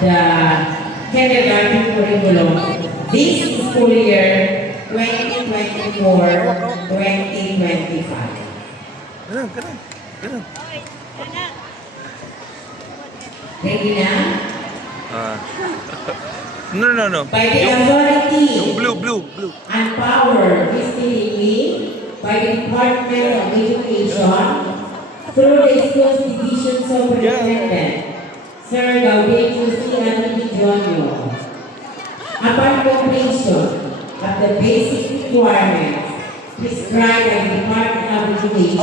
the kindergarten curriculum this school year 2024-2025. Ganun. Ready na? No. By the authority Yung blue. and power vested in me by the Department of Education through the school's division superintendent, Sir Gaudentius C. Anthony Jr. Upon completion of the basic requirements prescribed by the Department of Education,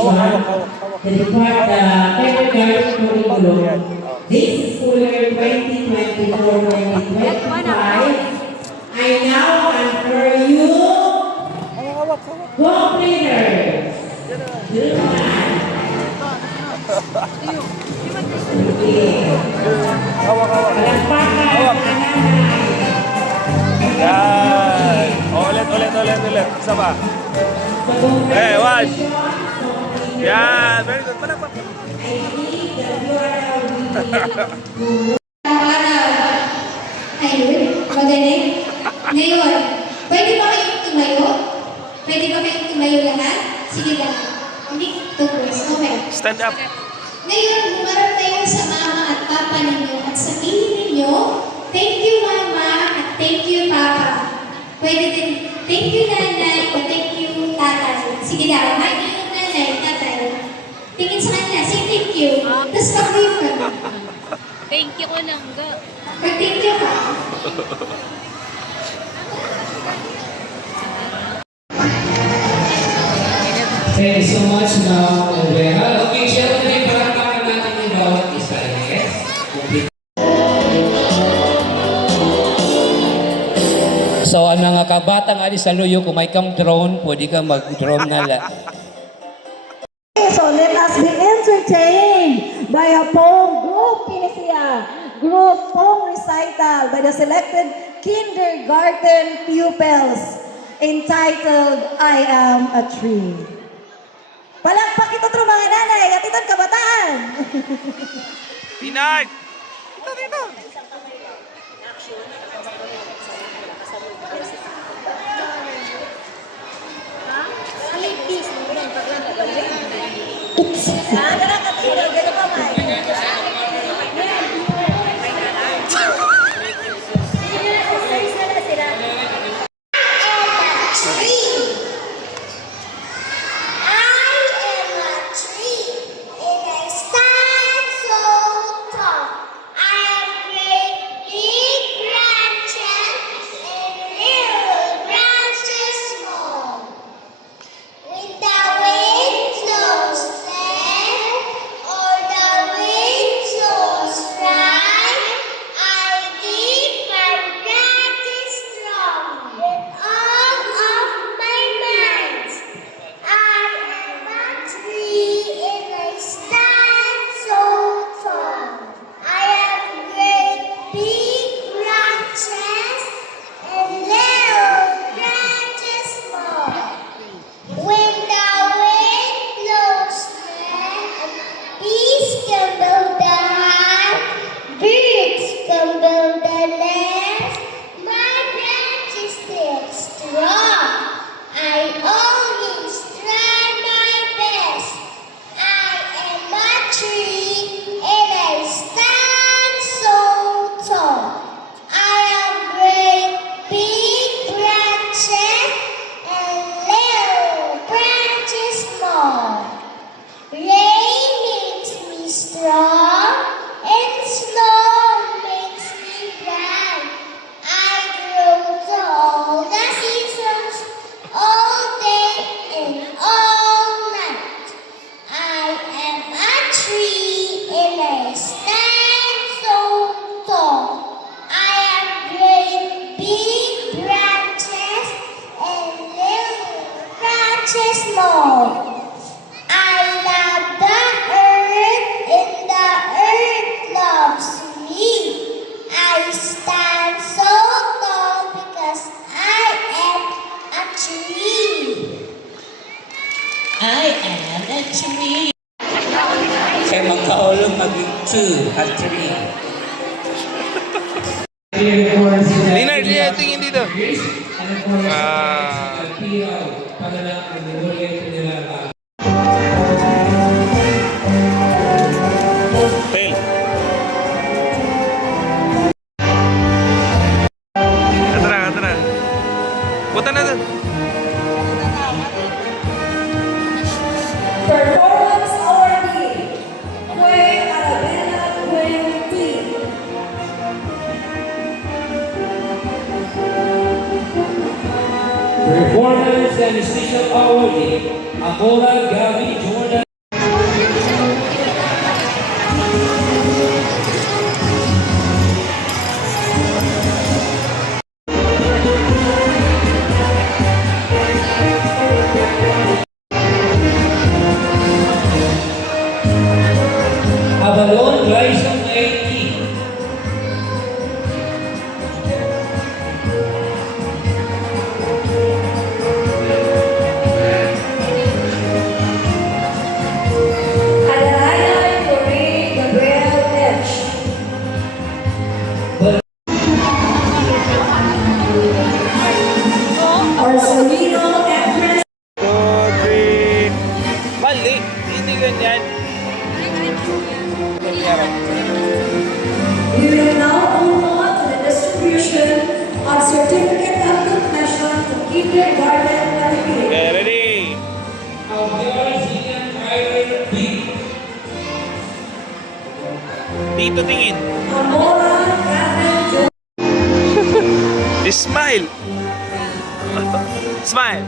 the kindergarten curriculum, this school year 2024-2025, I now confer you co-cleaners. Palakpakan, Yan. Ulit. Isa pa. Watch. Yan. Very good. Palakpak. Ayun, magaling. Ngayon, pwede ba kayong tumayo? Pwede ba kayong tumayo lahat? Sige lang. Hindi, tugos. Okay. Stand up. Ngayon, humarap kayo sa mama at papa ninyo at sabihin ninyo, thank you mama at thank you papa. Pwede din, thank you nanay o thank you tatay. Sige daw, hi yung nanay, tatay. Tingin sa kanila, say thank you. Tapos pag-view ka. Thank you ko lang, go. Pag-thank you ka. Thank you so much, Ma'am Olvera. Okay, syempre, palakpakan natin yung bawat isa. Yes? So, ang mga kabatang alis sa luyo, kung may kang drone, pwede ka mag-drone na lang. So let us be entertained by a poem group kinesiya, group poem recital by the selected kindergarten pupils entitled I Am a Tree. Palakpak ito to mga nanay at ito'ng kabataan. Pinag. Dito. Kaya magkaulong maging 2 at 3. years. And of course, Ah. Piraw, para lang ang memorial po nila. Fail. Ito na. Punta na doon. Performance awardee, Kue Arabella Quinty. Performance and Special Awardee, Amora Gabi Jordan. Abalon Glyson 80. Alaya Corey Gabriel Edge. Arcelino Empress. 2, 3. Mali. Hindi ganyan. We will now move on to the distribution of certificate of completion to kindergarten qualification. Okay, ready? Alvear Senior Fighter B. Dito tingin. Amora Catherine Smile. Smile.